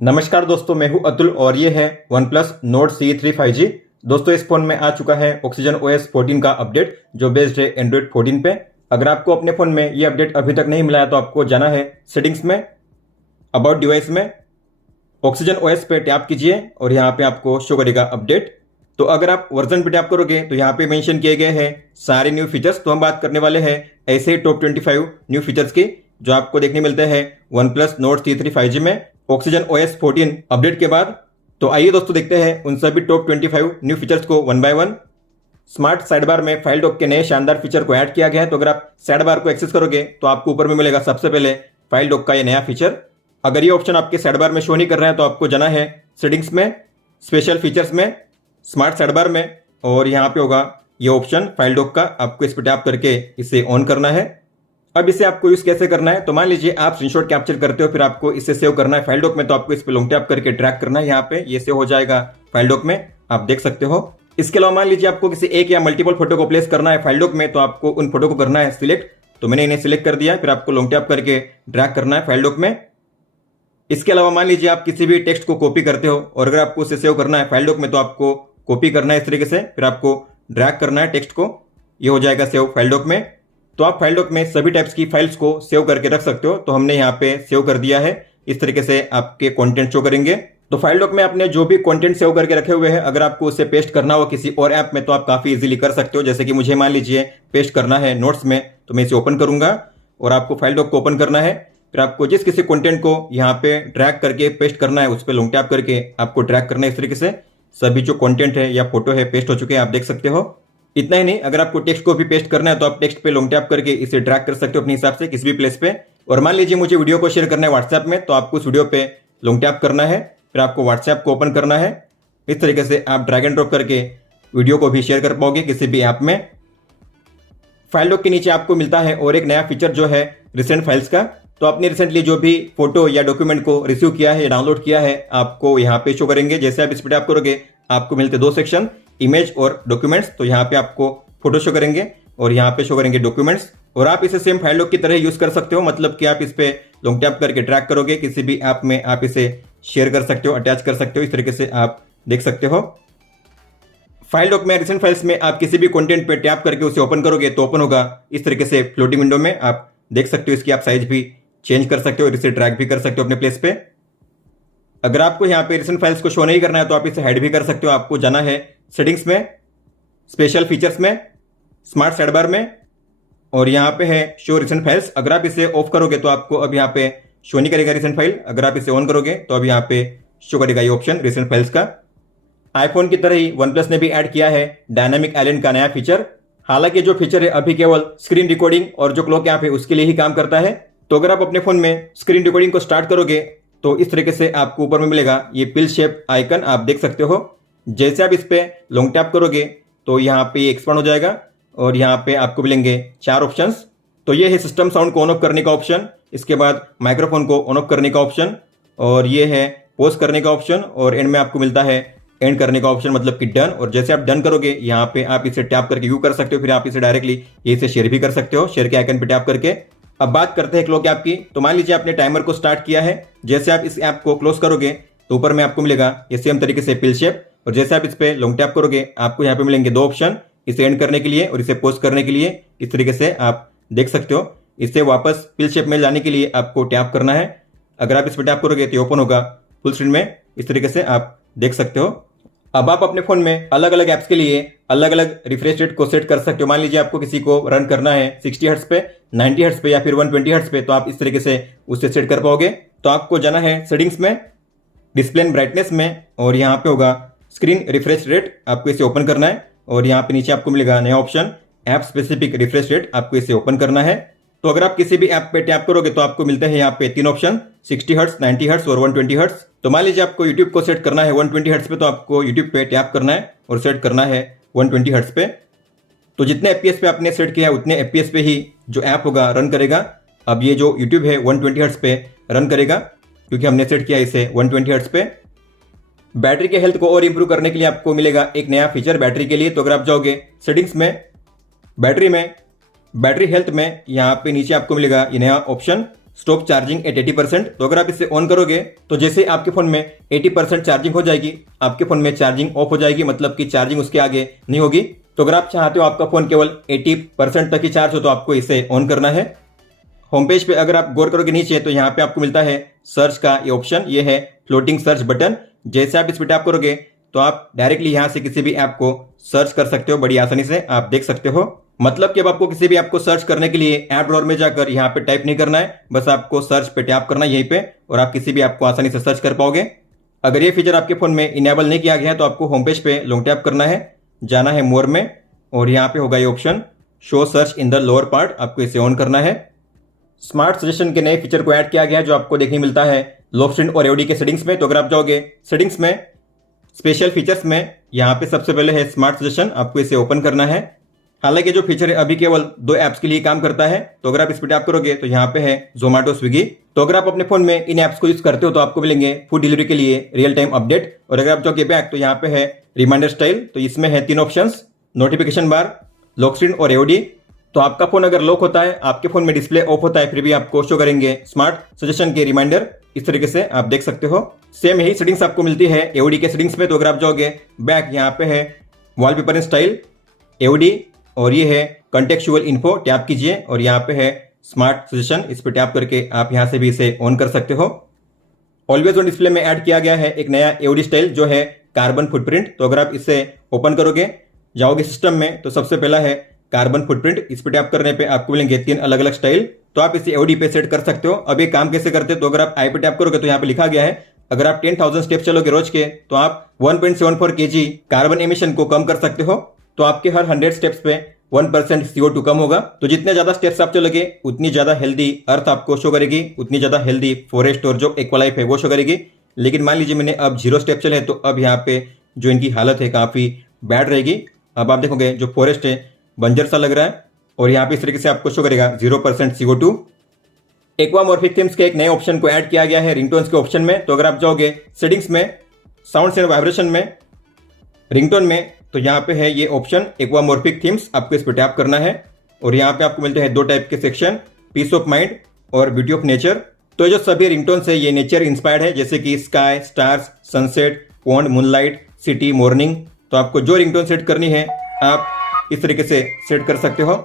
नमस्कार दोस्तों, मैं हूं अतुल और ये है OnePlus Nord CE3 5G। दोस्तों, इस फोन में आ चुका है Oxygen OS 14 का अपडेट जो बेस्ड है Android 14 पे। अगर आपको अपने फोन में ये अपडेट अभी तक नहीं मिला है तो आपको जाना है सेटिंग्स में, अबाउट डिवाइस में, Oxygen OS पे टैप कीजिए और यहाँ पे आपको शो करेगा अपडेट। तो अगर आप वर्जन पे टैप करोगे तो यहाँ पे मेंशन किए गए हैं सारे न्यू फीचर्स। तो हम बात करने वाले हैं ऐसे ही टॉप 25 न्यू फीचर्स की जो आपको देखने मिलते हैं OnePlus Nord CE3 5G में Oxygen OS 14 अपडेट के बाद। तो आइए दोस्तों देखते हैं उन सभी टॉप 25 न्यू फीचर्स को one by one. Smart side bar में फाइल डॉक के नए शानदार फीचर को ऐड किया गया है। तो अगर आप साइड बार को एक्सेस करोगे तो आपको ऊपर में मिलेगा सबसे पहले फाइल डॉक का ये नया फीचर। अगर ये ऑप्शन आपके साइड बार में शो नहीं कर रहा है तो आपको जाना है सेटिंग्स में, स्पेशल फीचर्स में, स्मार्ट साइड बार में, और यहाँ पे होगा ये ऑप्शन फाइल डॉक का। आपको इस पर टैप करके इसे ऑन करना है। अब इसे आपको यूज कैसे करना है, तो मान लीजिए आप स्क्रीनशॉट कैप्चर करते हो, फिर आपको इसे सेव करना है फाइल डॉक में। तो आपको इस पे लॉन्ग टैप करके ट्रैक करना है, यहाँ पे ये सेव हो जाएगा फाइल डॉक में, आप देख सकते हो। इसके अलावा मान लीजिए आपको किसी एक या मल्टीपल फोटो को प्लेस करना है फाइल डॉक में, तो आपको उन फोटो को करना है सिलेक्ट। तो मैंने इन्हें सिलेक्ट कर दिया, फिर आपको लॉन्ग टैप करके ड्रैग करना है फाइल डॉक में। इसके अलावा मान लीजिए आप किसी भी टेक्स्ट को कॉपी करते हो और अगर आपको उसे सेव करना है फाइल डॉक में, तो आपको कॉपी करना है इस तरीके से, फिर आपको ड्रैग करना है टेक्स्ट को, ये हो जाएगा सेव फाइल डॉक में। तो आप फाइल डॉक में सभी टाइप्स की फाइल्स को सेव करके रख सकते हो। तो हमने यहाँ पे सेव कर दिया है, इस तरीके से आपके कंटेंट शो करेंगे। तो फाइल डॉक में आपने जो भी कंटेंट सेव करके रखे हुए हैं, अगर आपको उसे पेस्ट करना हो किसी और ऐप में तो आप काफी इजीली कर सकते हो। जैसे कि मुझे मान लीजिए पेस्ट करना है नोट्स में, तो मैं इसे ओपन करूंगा और आपको फाइल डॉक को ओपन करना है। फिर आपको जिस किसी कंटेंट को यहाँ पे ड्रैग करके पेस्ट करना है उस पर लॉन्ग टैप करके आपको ड्रैग करना है इस तरीके से। सभी जो कंटेंट है या फोटो है पेस्ट हो चुके हैं, आप देख सकते हो। इतना ही नहीं, अगर आपको टेक्स्ट को भी पेस्ट करना है तो आप टेक्स्ट पे लॉन्ग टैप करके इसे ड्रैग कर सकते हो अपने हिसाब से किसी भी प्लेस पे। और मान लीजिए मुझे वीडियो को शेयर करना है व्हाट्सएप में, तो आपको उस वीडियो पे लॉन्ग टैप करना है, फिर आपको व्हाट्सएप को ओपन करना है। इस तरीके से आप ड्रैग एंड ड्रॉप करके वीडियो को भी शेयर कर पाओगे किसी भी ऐप में। फाइल डॉक के नीचे आपको मिलता है और एक नया फीचर जो है रिसेंट फाइल्स का। तो आपने रिसेंटली जो भी फोटो या डॉक्यूमेंट को रिसीव किया है या डाउनलोड किया है, आपको यहाँ पे शो करेंगे। जैसे आप इस पर टैप करोगे आपको मिलते दो सेक्शन, इमेज और डॉक्यूमेंट्स। तो यहाँ पे आपको फोटो शो करेंगे और यहाँ पे शो करेंगे डॉक्यूमेंट्स। और आप इसे सेम फाइल डॉक की तरह यूज कर सकते हो, मतलब कि आप इस पे लॉन्ग टैप करके ट्रैक करोगे किसी भी ऐप में, आप इसे शेयर कर सकते हो, अटैच कर सकते हो, इस तरीके से आप देख सकते हो। फाइल डॉक में रिसेंट फाइल्स में आप किसी भी कंटेंट पे टैप करके उसे ओपन करोगे तो ओपन होगा इस तरीके से फ्लोटिंग विंडो में, आप देख सकते हो। इसकी आप साइज भी चेंज कर सकते हो और इसे ड्रैग भी कर सकते हो अपने प्लेस पे। अगर आपको यहाँ पे रिसेंट फाइल्स को शो नहीं करना है तो आप इसे हाइड भी कर सकते हो। आपको जाना है सेटिंग्स में, स्पेशल फीचर्स में, स्मार्ट साइड बार में, और यहाँ पे है शो रिसेंट फाइल्स। अगर आप इसे ऑफ करोगे तो आपको अब यहाँ पे शो नहीं करेगा रिसेंट फाइल। अगर आप इसे ऑन करोगे तो अब यहाँ पे शो करेगा ये ऑप्शन रिसेंट फाइल्स का। आईफोन की तरह ही OnePlus ने भी ऐड किया है डायनामिक आइलैंड का नया फीचर। हालांकि जो फीचर है अभी केवल स्क्रीन रिकॉर्डिंग और जो क्लॉक ऐप है उसके लिए ही काम करता है। तो अगर आप अपने फोन में स्क्रीन रिकॉर्डिंग को स्टार्ट करोगे तो इस तरीके से आपको ऊपर में मिलेगा ये पिल शेप आइकन, आप देख सकते हो। जैसे आप इस पे लॉन्ग टैप करोगे तो यहाँ पे ये एक्सपांड हो जाएगा और यहाँ पे आपको मिलेंगे 4 ऑप्शंस। तो ये है सिस्टम साउंड को ऑन ऑफ करने का ऑप्शन, इसके बाद माइक्रोफोन को ऑन ऑफ करने का ऑप्शन, और ये है पॉज करने का ऑप्शन, और एंड में आपको मिलता है एंड करने का ऑप्शन, मतलब कि डन। और जैसे आप डन करोगे यहाँ पे आप इसे टैप करके व्यू कर सकते हो, फिर आप इसे डायरेक्टली इसे शेयर भी कर सकते हो शेयर के आइकन पे टैप करके। अब बात करते हैं क्लॉक ऐप की। तो मान लीजिए आपने टाइमर को स्टार्ट किया है, जैसे आप इस ऐप को क्लोज करोगे तो ऊपर में आपको मिलेगा ये सेम तरीके से पिल शेप, और जैसे आप इस पे लॉन्ग टैप करोगे आपको यहाँ पे मिलेंगे 2 ऑप्शन, इसे एंड करने के लिए और इसे पोस्ट करने के लिए। इस तरीके से आप देख सकते हो। इसे वापस पिल शेप में लाने के लिए आपको टैप करना है। अगर आप इस पर टैप करोगे तो ओपन होगा फुल स्क्रीन में, इस तरीके से आप देख सकते हो। अब आप अपने फोन में अलग अलग ऐप्स के लिए अलग अलग रिफ्रेश रेट को सेट कर सकते हो। मान लीजिए आपको किसी को रन करना है 60 हर्ट्ज पे, 90 हर्ट्ज पे या फिर 120 हर्ट्ज पे, तो आप इस तरीके से उसे सेट कर पाओगे। तो आपको जाना है सेटिंग्स में, डिस्प्ले ब्राइटनेस में, और यहाँ पे होगा स्क्रीन रिफ्रेश रेट, आपको इसे ओपन करना है। और यहाँ पे नीचे आपको मिलेगा नया option app specific refresh rate, आपको इसे ओपन करना है। तो अगर आप किसी भी ऐप पे टैप करोगे तो आपको मिलते हैं यहाँ पे 3 ऑप्शन, 60 हर्ट्ज, 90 हर्ट्ज और 120 हर्ट्ज। तो मान लीजिए आपको यूट्यूब को सेट करना है 120 हर्ट्ज पे, तो आपको यूट्यूब पे टैप करना है और सेट करना है 120 हर्ट्ज पे। तो जितने एफपीएस पे आपने सेट किया है उतने एफपीएस पे ही जो ऐप होगा रन करेगा। अब ये जो यूट्यूब है 120 हर्ट्ज पे रन करेगा क्योंकि हमने सेट किया इसे 120 हर्ट्ज पे। बैटरी के हेल्थ को और इंप्रूव करने के लिए आपको मिलेगा एक नया फीचर बैटरी के लिए। तो अगर आप जाओगे सेटिंग्स में, बैटरी हेल्थ में, यहाँ पे नीचे आपको मिलेगा ये नया ऑप्शन स्टॉप चार्जिंग एट 80%। तो अगर आप इसे ऑन करोगे तो जैसे आपके फोन में 80% चार्जिंग हो जाएगी, आपके फोन में चार्जिंग ऑफ हो जाएगी, मतलब कि चार्जिंग उसके आगे नहीं होगी। तो अगर आप चाहते हो आपका फोन केवल 80% तक ही चार्ज हो तो आपको इसे ऑन करना है। होम पेज पे अगर आप गौर करोगे नीचे तो यहाँ पे आपको मिलता है सर्च का ये ऑप्शन, ये है फ्लोटिंग सर्च बटन। जैसे आप इस पर टैप करोगे तो आप डायरेक्टली यहाँ से किसी भी ऐप को सर्च कर सकते हो, बड़ी आसानी से आप देख सकते हो। मतलब कि अब आपको किसी भी ऐप को सर्च करने के लिए ऐप ड्रॉअर में जाकर यहाँ पे टाइप नहीं करना है, बस आपको सर्च पे टैप करना है यहीं पे और आप किसी भी ऐप को आसानी से सर्च कर पाओगे। अगर ये फीचर आपके फोन में इनेबल नहीं किया गया है तो आपको होम पेज पे लॉन्ग टैप करना है, जाना है मोर में और यहाँ पे होगा ये option show search in the lower part, आपको इसे ऑन करना है। स्मार्ट सजेशन के नए फीचर को ऐड किया गया है जो आपको देखने मिलता है लॉक स्क्रीन और एओडी के सेटिंग्स में। तो अगर आप जाओगे सेटिंग्स में स्पेशल फीचर्स में, यहाँ पे सबसे पहले है स्मार्ट सजेशन, आपको इसे ओपन करना है। हालांकि जो फीचर है अभी केवल 2 ऐप्स के लिए काम करता है। तो अगर आप इस पर टैप करोगे तो यहाँ पे है जोमेटो, स्विगी। तो अगर आप अपने फोन में इन ऐप्स को यूज करते हो तो आपको मिलेंगे फूड डिलीवरी के लिए रियल टाइम अपडेट। और अगर आप जाओगे बैक तो यहाँ पे है रिमाइंडर स्टाइल। तो इसमें है 3 ऑप्शंस, नोटिफिकेशन बार, लॉक स्क्रीन और एओडी। तो आपका फोन अगर लॉक होता है, आपके फोन में डिस्प्ले ऑफ होता है, फिर भी आपको शो करेंगे स्मार्ट सजेशन के रिमाइंडर। इस तरीके से आप देख सकते हो। सेम यही सेटिंग्स आपको मिलती है एओडी के सेटिंग्स में। तो अगर आप जाओगे बैक, यहाँ पे है वॉलपेपर स्टाइल, एओडी और ये है कंटेक्चुअल इन्फो, टैप कीजिए और यहाँ पे है स्मार्ट सजेशन, इस पर टैप करके आप यहाँ से भी इसे ऑन कर सकते हो। ऑलवेज ऑन डिस्प्ले में ऐड किया गया है एक नया एओडी स्टाइल जो है कार्बन फुटप्रिंट। तो अगर आप इसे ओपन करोगे, जाओगे सिस्टम में, तो सबसे पहला है कार्बन फुटप्रिंट। इस पर टैप करने पे आपको मिलेंगे 3 अलग अलग स्टाइल। तो आप इसे एओडी पे सेट कर सकते हो। अब ये काम कैसे करते हैं, तो अगर आप आई पे टैप करोगे तो यहाँ पे लिखा गया है अगर आप 10,000 स्टेप चलोगे रोज के तो आप 1.74 kg कार्बन एमिशन को कम कर सकते हो। तो आपके हर 100 स्टेप्स पे 1% CO2 कम होगा। तो जितने ज्यादा स्टेप्स आप चलोगे उतनी ज्यादा हेल्दी अर्थ आपको शो करेगी, उतनी ज्यादा हेल्दी फॉरेस्ट और जो एक्वालाइफ है वो शो करेगी। लेकिन मान लीजिए मैंने अब 0 स्टेप चले तो अब यहाँ पे जो इनकी हालत है काफी बैड रहेगी। अब आप देखोगे जो फॉरेस्ट है बंजर सा लग रहा है और यहाँ पे इस तरीके से आपको शो करेगा 0% CO2। एक्वामॉर्फिक थीम्स के एक नए ऑप्शन को ऐड किया गया है रिंगटोन्स के ऑप्शन में। तो अगर आप जाओगे सेटिंग्स में, साउंड्स एंड वाइब्रेशन में, रिंगटोन में, तो यहाँ पे है ये ऑप्शन एक्वामॉर्फिक थीम्स, आपको इस पर टैप करना है और यहाँ पे आपको मिलते हैं 2 टाइप के सेक्शन, पीस ऑफ माइंड और ब्यूटी ऑफ नेचर। तो जो सभी रिंगटोन्स है ये नेचर इंस्पायर्ड है, जैसे कि sky, stars, sunset, pond, moonlight, city, morning. तो आपको जो रिंगटोन सेट करनी है आप इस तरीके से सेट कर सकते हो।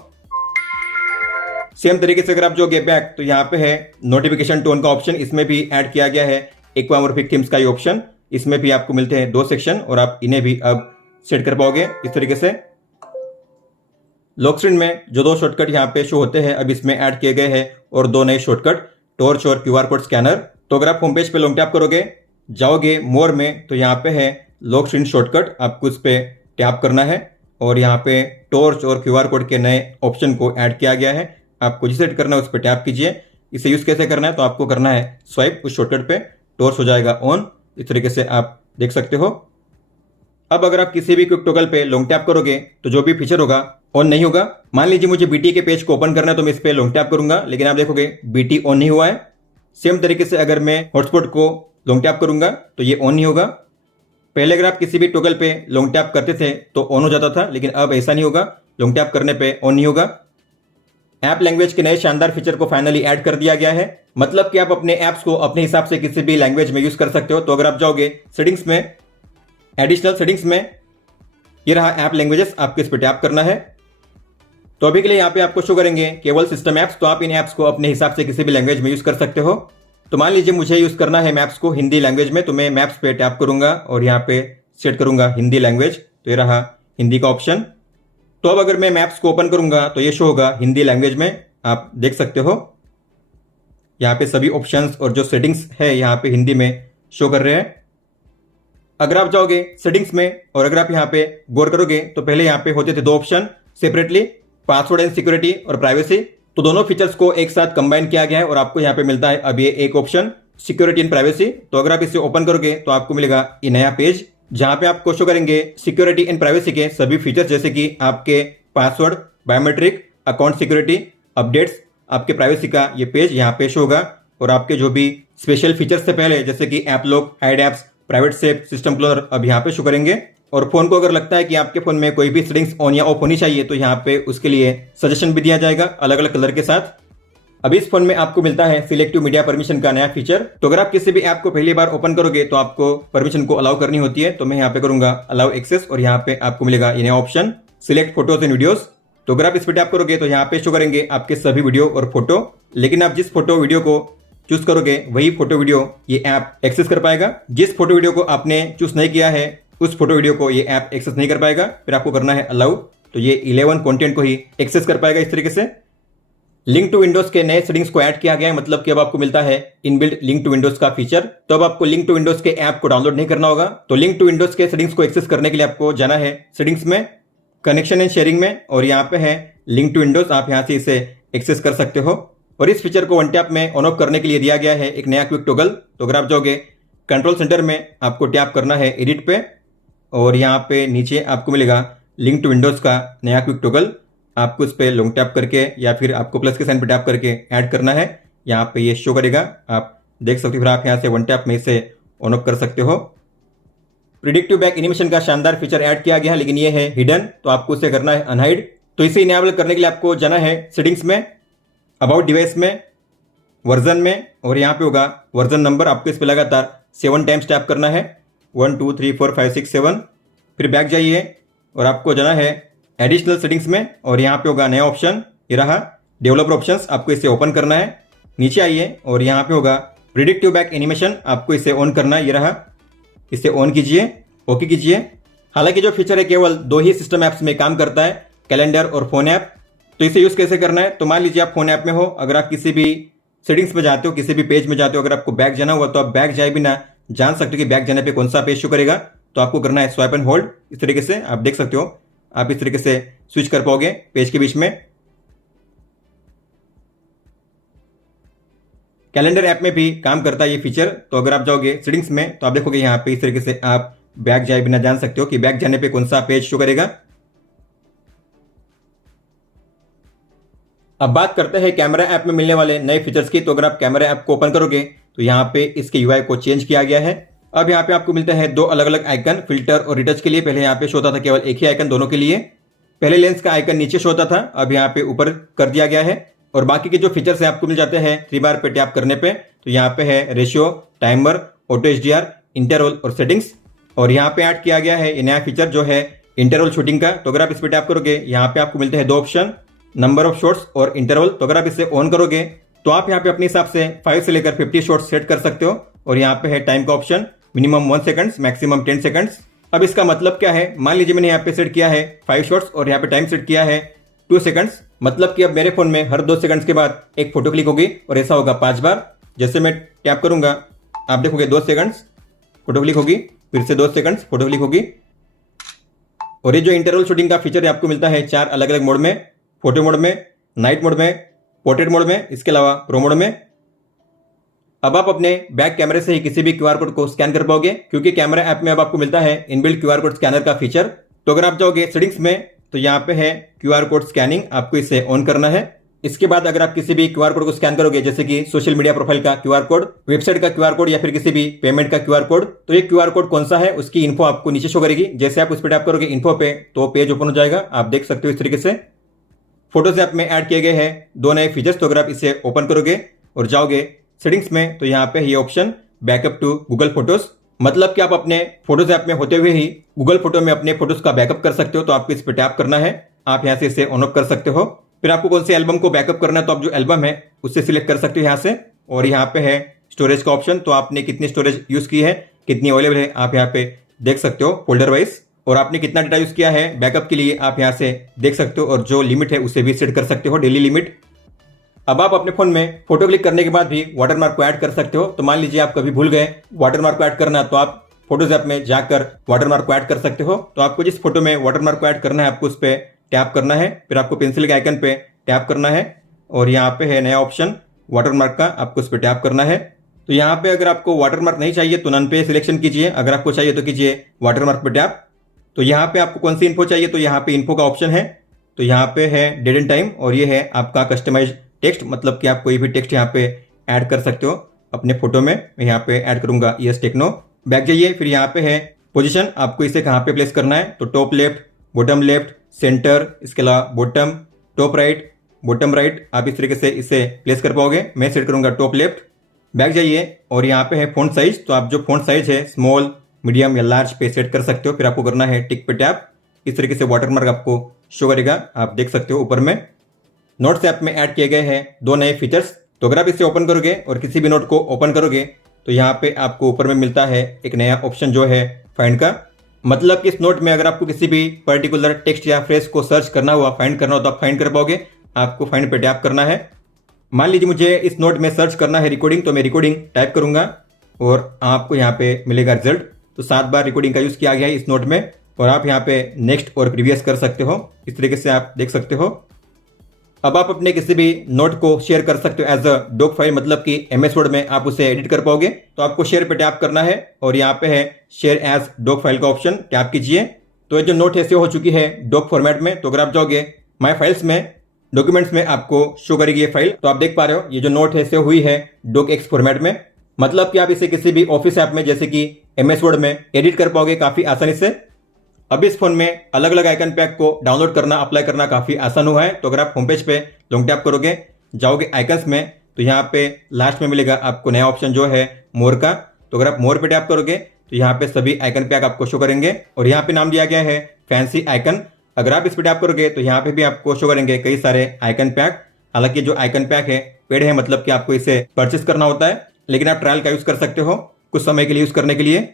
सेम तरीके से अगर आप जाओगे बैक तो यहाँ पे है नोटिफिकेशन टोन का ऑप्शन, इसमें भी ऐड किया गया है एक्वामॉर्फिक थीम्स का ये ऑप्शन। इसमें भी आपको मिलते हैं 2 सेक्शन और आप इन्हें भी अब सेट कर पाओगे इस तरीके से। लॉक स्क्रीन में जो 2 शॉर्टकट यहाँ पे शो होते हैं अब इसमें ऐड किए गए हैं और 2 नए शॉर्टकट, टॉर्च और QR कोड स्कैनर। तो अगर आप होम पेज पे लॉन्ग टैप करोगे, जाओगे मोर में, तो यहाँ पे है लॉक स्क्रीन शॉर्टकट, आपको इस पे टैप करना है और यहाँ पे टॉर्च और QR कोड के नए ऑप्शन को ऐड किया गया है। आपको जिसे सेट करना है उस पर टैप कीजिए। इसे यूज कैसे करना है, तो आपको करना है स्वाइप उस शॉर्टकट पे, टॉर्च हो जाएगा ऑन। इस तरीके से आप देख सकते हो। अब अगर आप किसी भी क्विक टॉगल पे लॉन्ग टैप करोगे तो जो भी फीचर होगा ऑन नहीं होगा। मान लीजिए मुझे BT के पेज को ओपन करना है तो मैं इस पे लॉन्ग टैप करूंगा, लेकिन आप देखोगे BT ऑन नहीं हुआ है। सेम तरीके से अगर मैं हॉटस्पॉट को लॉन्ग टैप करूंगा तो ये ऑन नहीं होगा। पहले अगर आप किसी भी टॉगल पे लॉन्ग टैप करते थे तो ऑन हो जाता था, लेकिन अब ऐसा नहीं होगा, लॉन्ग टैप करने पे ऑन नहीं होगा। ऐप लैंग्वेज के नए शानदार फीचर को फाइनली ऐड कर दिया गया है, मतलब कि आप अपने ऐप्स को अपने हिसाब से किसी भी लैंग्वेज में यूज कर सकते हो। तो अगर आप जाओगे सेटिंग्स में, एडिशनल सेटिंग्स में, ये रहा ऐप लैंग्वेजेस, आपको इस पर टैप करना है। तो अभी के लिए यहाँ पे आपको शो करेंगे केवल सिस्टम ऐप्स। तो आप इन ऐप्स को अपने हिसाब से किसी भी लैंग्वेज में यूज कर सकते हो। तो मान लीजिए मुझे यूज करना है मैप्स को हिंदी लैंग्वेज में, तो मैं मैप्स पे टैप करूंगा और यहाँ पे सेट करूंगा हिंदी लैंग्वेज। तो ये रहा हिंदी का ऑप्शन। तो अब अगर मैं मैप्स को ओपन करूंगा तो ये शो होगा हिंदी लैंग्वेज में, आप देख सकते हो। यहाँ पे सभी ऑप्शंस और जो सेटिंग्स है यहाँ पे हिंदी में शो कर रहे हैं। अगर आप जाओगे सेटिंग्स में और अगर आप यहाँ पे गौर करोगे तो पहले यहाँ पे होते थे 2 option separately, password and security और प्राइवेसी। तो दोनों फीचर्स को एक साथ कंबाइन किया गया है और आपको यहाँ पे मिलता है अब ये एक ऑप्शन सिक्योरिटी एंड प्राइवेसी। तो अगर आप इसे ओपन करोगे तो आपको मिलेगा ये नया पेज, जहां पे आपको शो करेंगे सिक्योरिटी एंड प्राइवेसी के सभी फीचर्स, जैसे कि आपके password, biometric, account security, updates, आपके प्राइवेसी का ये पेज यहाँ पे शो होगा। और आपके जो भी स्पेशल फीचर्स से पहले, जैसे कि app lock, hide apps, private save, system closure, अब यहाँ पे शो करेंगे। और फोन को अगर लगता है कि आपके फोन में कोई भी सेटिंग्स ऑन या ऑफ होनी चाहिए तो यहाँ पे उसके लिए सजेशन भी दिया जाएगा अलग अलग कलर के साथ। अभी इस फोन में आपको मिलता है सिलेक्टिव मीडिया परमिशन का नया फीचर। तो अगर आप किसी भी ऐप को पहली बार ओपन करोगे तो आपको परमिशन को अलाउ करनी होती है। तो मैं यहाँ पे करूंगा अलाउ एक्सेस और यहाँ पे आपको मिलेगा ये नया option select photos and videos. तो अगर आप इस पे टैप करोगे तो यहाँ पे शो करेंगे आपके सभी वीडियो और फोटो, लेकिन आप जिस फोटो वीडियो को चूज करोगे वही फोटो वीडियो ये ऐप एक्सेस कर पाएगा। जिस फोटो वीडियो को आपने चूज नहीं किया है उस फोटो वीडियो को ये ऐप एक्सेस नहीं कर पाएगा। फिर आपको करना है अलाउ, तो ये 11 कंटेंट को ही एक्सेस कर पाएगा इस तरीके से। लिंक टू विंडोज के नए सेटिंग्स को ऐड किया गया है, मतलब कि अब आपको मिलता है इनबिल्ट लिंक टू विंडोज का फीचर। तो अब आपको लिंक टू विंडोज के ऐप को डाउनलोड नहीं करना होगा। तो लिंक टू विंडोज के सेटिंग्स को एक्सेस करने के लिए आपको जाना है सेटिंग्स में, कनेक्शन एंड शेयरिंग में, और यहाँ पे है लिंक टू विंडोज। आप यहाँ से इसे एक्सेस कर सकते हो। और इस फीचर को वन टैप में ऑन ऑफ करने के लिए दिया गया है एक नया क्विक टॉगल। तो अगर आप जाओगे कंट्रोल सेंटर में आपको टैप करना है एडिट पे, और यहाँ पे नीचे आपको मिलेगा लिंक टू विंडोज का नया क्विक टॉगल। आपको उस पर लॉन्ग टैप करके या फिर आपको प्लस के साइन पे टैप करके ऐड करना है। यहाँ पे ये शो करेगा, आप देख सकते हो। फिर आप यहाँ से वन टैप में इसे ऑन ऑफ कर सकते हो। प्रिडिक्टिव बैक एनिमेशन का शानदार फीचर ऐड किया गया है, लेकिन ये है हिडन, तो आपको इसे करना है अनहाइड। तो इसे इनेबल करने के लिए आपको जाना है सेटिंग्स में, अबाउट डिवाइस में, वर्जन में, और यहाँ पे होगा वर्जन नंबर। आपको इस पर लगातार 7 टाइम्स टैप करना है, 1 2 3 4 5 6 7। फिर बैक जाइए और आपको जाना है एडिशनल सेटिंग्स में, और यहाँ पे होगा नया ऑप्शन, ये रहा डेवलपर ऑप्शंस। आपको इसे ओपन करना है। नीचे आइए और यहाँ पे होगा प्रिडिक्टिव बैक एनिमेशन, आपको इसे ऑन करना है, ये रहा। इसे ऑन कीजिए, ओके कीजिए। हालांकि जो फीचर है केवल 2 ही सिस्टम ऐप्स में काम करता है, कैलेंडर और फोन ऐप। तो इसे यूज कैसे करना है, तो मान लीजिए आप फोन ऐप में हो, अगर आप किसी भी सेटिंग्स में जाते हो, किसी भी पेज में जाते हो, अगर आपको बैक जाना हुआ तो आप बैक जाए बिना जान सकते हो कि बैक जाने पे कौन सा पेज शो करेगा। तो आपको करना है स्वाइप एंड होल्ड, इस तरीके से आप देख सकते हो। आप इस तरीके से स्विच कर पाओगे पेज के बीच में। कैलेंडर ऐप में भी काम करता है ये फीचर। तो अगर आप जाओगे सेटिंग्स में तो आप देखोगे यहाँ पे इस तरीके से आप बैक जाए बिना जान सकते हो कि बैक जाने पे कौन सा पेज शो करेगा। अब बात करते हैं कैमरा ऐप में मिलने वाले नए फीचर्स की। तो अगर आप कैमरा ऐप को ओपन करोगे तो यहाँ पे इसके यूआई को चेंज किया गया है। अब यहाँ पे आपको मिलता है 2 अलग अलग आइकन, फिल्टर और रिटच के लिए। पहले यहाँ पे शो होता था केवल एक ही आइकन दोनों के लिए। पहले लेंस का आइकन नीचे शो होता था, अब यहाँ पे ऊपर कर दिया गया है। और बाकी के जो फीचर्स है आपको मिल जाते हैं 3 बार पे टैप करने पे। तो यहाँ पे है ratio, timer, auto HDR, interval और सेटिंग्स। और यहाँ पे ऐड किया गया है ये नया फीचर जो है इंटरवल शूटिंग का। तो अगर आप इस पे टैप करोगे यहाँ पे आपको मिलते हैं 2 ऑप्शन, नंबर ऑफ शॉट्स और इंटरवल। तो अगर आप इसे ऑन करोगे तो आप यहाँ पे अपने हिसाब से 5 से लेकर 50 शॉट्स सेट कर सकते हो। और यहाँ पे है टाइम का option, minimum 1 seconds, maximum 10 seconds. अब इसका मतलब क्या है, मान लीजिए मैंने यहाँ पे सेट किया है 5 शॉट्स और यहाँ पे टाइम सेट किया है 2 सेकंड्स। मतलब कि अब मेरे फोन में हर 2 सेकंड्स के बाद एक फोटो क्लिक होगी, और ऐसा होगा 5 बार। जैसे मैं टैप करूंगा आप देखोगे 2 सेकंड्स फोटो क्लिक होगी, फिर से 2 सेकंड्स फोटो क्लिक होगी। और ये जो इंटरवल शूटिंग का फीचर है आपको मिलता है 4 अलग अलग मोड में, फोटो मोड में, नाइट मोड में, पोर्ट्रेट मोड में, इसके अलावा प्रो मोड में। अब आप अपने बैक कैमरे से ही किसी भी QR कोड को स्कैन कर पाओगे, क्योंकि कैमरा ऐप में अब आपको मिलता है इनबिल्ट QR कोड स्कैनर का फीचर। तो अगर आप जाओगे सेटिंग्स में तो यहाँ पे है QR कोड स्कैनिंग, आपको इसे ऑन करना है। इसके बाद अगर आप किसी भी QR कोड को स्कैन करोगे, जैसे कि सोशल मीडिया प्रोफाइल का QR कोड, वेबसाइट का QR कोड या फिर किसी भी पेमेंट का QR कोड, तो ये QR कोड कौन सा है उसकी इन्फो आपको नीचे शो करेगी। जैसे आप उस पर टैप करोगे इन्फो पे तो पेज ओपन हो जाएगा, आप देख सकते हो इस तरीके से। फोटोज ऐप में ऐड किए गए हैं 2 नए फीचर्स। तो अगर आप इसे ओपन करोगे और जाओगे सेटिंग्स में तो यहाँ पे ये option backup to Google photos, मतलब कि आप अपने फोटोज ऐप में होते हुए ही गूगल फोटो में अपने फोटोज का बैकअप कर सकते हो। तो आपको इस पे टैप करना है, आप यहाँ से इसे ऑन ऑफ कर सकते हो। फिर आपको कौन से एल्बम को बैकअप करना है तो आप जो एल्बम है उससे सिलेक्ट कर सकते हो यहाँ से। और यहाँ पे है स्टोरेज का ऑप्शन, तो आपने कितनी स्टोरेज यूज की है, कितनी अवेलेबल है, आप यहाँ पे देख सकते हो फोल्डर वाइज। और आपने कितना डेटा यूज किया है बैकअप के लिए आप यहाँ से देख सकते हो, और जो लिमिट है उसे भी सेट कर सकते हो, डेली लिमिट। अब आप अपने फोन में फोटो क्लिक करने के बाद भी वाटरमार्क को ऐड कर सकते हो। तो मान लीजिए आप कभी भूल गए वाटरमार्क को ऐड करना, तो आप फोटोज ऐप में जाकर वाटरमार्क को ऐड कर सकते हो। तो आपको जिस फोटो में वाटरमार्क को ऐड करना है आपको उस पर टैप करना है, फिर आपको पेंसिल के आइकन पे टैप करना है, और यहाँ पे है नया ऑप्शन वाटरमार्क का, आपको उस पर टैप करना है। तो यहाँ पे अगर आपको वाटरमार्क नहीं चाहिए तो नन पे सिलेक्शन कीजिए, अगर आपको चाहिए तो कीजिए वाटरमार्क पे टैप। तो यहाँ पे आपको कौन सी इन्फो चाहिए, तो यहाँ पे इन्फो का ऑप्शन है। तो यहाँ पे है डेट एंड टाइम, और ये है आपका कस्टमाइज टेक्स्ट, मतलब कि आप कोई भी टेक्स्ट यहाँ पे ऐड कर सकते हो अपने फोटो में। मैं यहाँ पे ऐड करूंगा यस टेक्नो। बैक जाइए, फिर यहाँ पे है पोजीशन, आपको इसे कहाँ पे प्लेस करना है। तो top left, bottom left, centre, इसके अलावा bottom, top right, bottom right आप इस तरीके से इसे प्लेस कर पाओगे। मैं सेट करूंगा टॉप लेफ्ट। बैक जाइए और यहाँ पे है फ़ॉन्ट साइज, तो आप जो फ़ॉन्ट साइज है स्मॉल, मीडियम या लार्ज पे सेट कर सकते हो। फिर आपको करना है टिक पे टैप। इस तरीके से वाटरमार्क आपको शो करेगा, आप देख सकते हो ऊपर में। नोट्स ऐप में ऐड किए गए हैं 2 नए फीचर्स। तो अगर आप इसे ओपन करोगे और किसी भी नोट को ओपन करोगे तो यहाँ पे आपको ऊपर में मिलता है एक नया ऑप्शन जो है फाइंड का। मतलब कि इस नोट में अगर आपको किसी भी पर्टिकुलर टेक्स्ट या फ्रेज को सर्च करना हुआ, फाइंड करना हो तो आप फाइंड कर पाओगे। आपको फाइंड पे टैप करना है। मान लीजिए मुझे इस नोट में सर्च करना है रिकॉर्डिंग, तो मैं रिकॉर्डिंग टाइप करूंगा और आपको यहाँ पे मिलेगा रिजल्ट। तो 7 बार रिकॉर्डिंग का यूज किया गया है इस नोट में और आप यहाँ पे नेक्स्ट और प्रीवियस कर सकते हो। इस तरीके से आप देख सकते हो। अब आप अपने किसी भी नोट को शेयर कर सकते हो एज अ डॉक फाइल, मतलब कि MS वर्ड में आप उसे एडिट कर पाओगे। तो आपको शेयर पे टैप करना है और यहाँ पे है शेयर एज डॉक फाइल का ऑप्शन, टैप कीजिए। तो ये जो नोट है सेव हो चुकी है डॉक फॉर्मेट में। तो अगर आप जाओगे माई फाइल्स में, डॉक्यूमेंट्स में आपको शो करेगी ये फाइल। तो आप देख पा रहे हो ये जो नोट है सेव हुई है docx फॉर्मेट में। मतलब कि आप इसे किसी भी ऑफिस ऐप में जैसे कि MS वर्ड में एडिट कर पाओगे काफी आसानी से। अब इस फोन में अलग अलग आइकन पैक को डाउनलोड करना, अप्लाई करना काफी आसान हुआ है। तो अगर आप होम पेज पे लॉन्ग टैप करोगे, जाओगे आइकन्स में, तो यहाँ पे लास्ट में मिलेगा आपको नया ऑप्शन जो है मोर का। तो अगर आप मोर पे टैप करोगे तो यहाँ पे सभी आइकन पैक आपको शो करेंगे और यहाँ पे नाम दिया गया है फैंसी आइकन। अगर आप इस पे टैप करोगे तो यहाँ पे भी आपको शो करेंगे कई सारे आइकन पैक। हालांकि जो आइकन पैक है पेड है, मतलब कि आपको इसे परचेस करना होता है, लेकिन आप ट्रायल का यूज कर सकते हो कुछ समय के लिए यूज करने के लिए।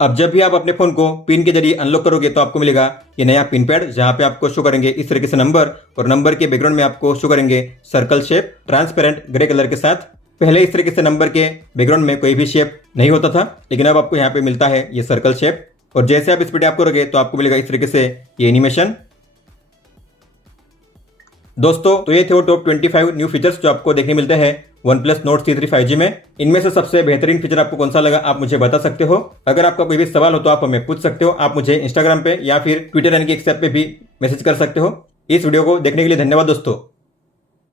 अब जब भी आप अपने फोन को पिन के जरिए अनलॉक करोगे तो आपको मिलेगा ये नया पिन पैड, जहां पे आपको शो करेंगे इस तरीके से नंबर और नंबर के बैकग्राउंड में आपको शो करेंगे circle shape transparent grey colour के साथ। पहले इस तरीके से नंबर के बैकग्राउंड में कोई भी शेप नहीं होता था, लेकिन अब आपको यहाँ पे मिलता है ये सर्कल शेप। और जैसे आप इस पर टैप करोगे तो आपको मिलेगा इस तरीके से ये एनिमेशन। दोस्तों तो ये थे वो टॉप 25 न्यू फीचर्स जो आपको देखने मिलते हैं OnePlus Nord C3 5G में। इनमें से सबसे बेहतरीन फीचर आपको कौन सा लगा आप मुझे बता सकते हो। अगर आपका कोई भी सवाल हो तो आप हमें पूछ सकते हो। आप मुझे इंस्टाग्राम पे या फिर ट्विटर यानी कि X ऐप पे भी मैसेज कर सकते हो। इस वीडियो को देखने के लिए धन्यवाद दोस्तों।